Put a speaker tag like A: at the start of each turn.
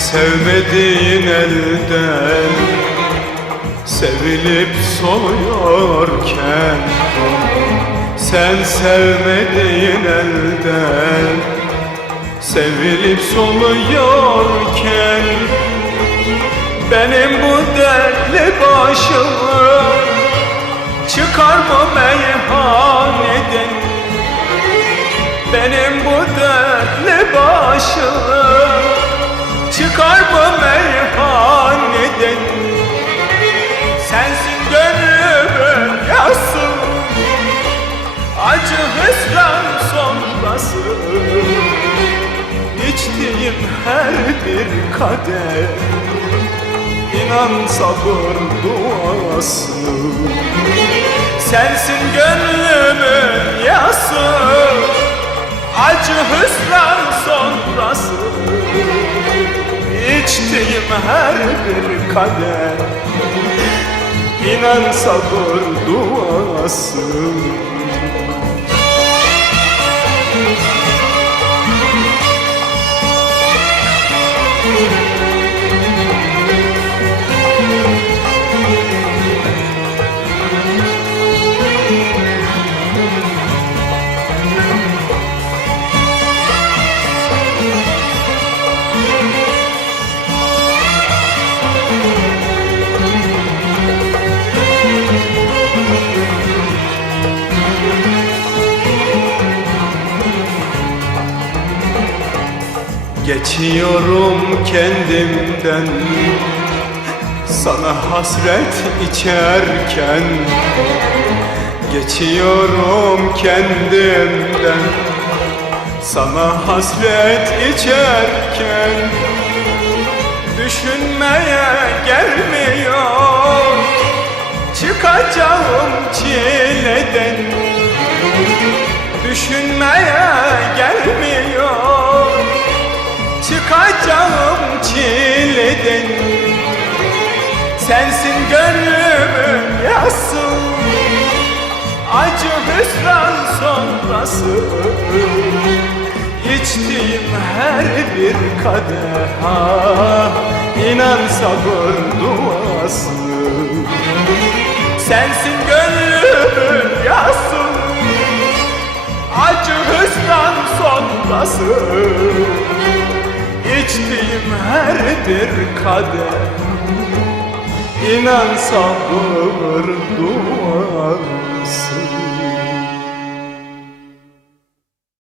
A: Sevmediğin elden Sevilip soluyorken Sen sevmediğin elden Sevilip soluyorken Benim bu dertli başımı Çıkar mı meyhaneden Benim bu dertli başımı Çıkar mı meyhaneden Sensin gönlümün yası Acı hüsran sonrası. İçtiğim her bir kader. İnan sabır duası. Sensin gönlümün yası. Acı hüsran sonrası her bir kader. İnan sabır duası Geçiyorum kendimden. Sana hasret içerken Geçiyorum kendimden. Sana hasret içerken Düşünmeye gelmiyor. Çıkacağım çileden. Düşünmeye gelmiyor Çıkacağım çileden. Sensin gönlümün yası. Acı hüsran sonrası. İçtiğim her bir kadeha. İnan sabır duası. Sensin gönlümün bir kader İnan sabır duası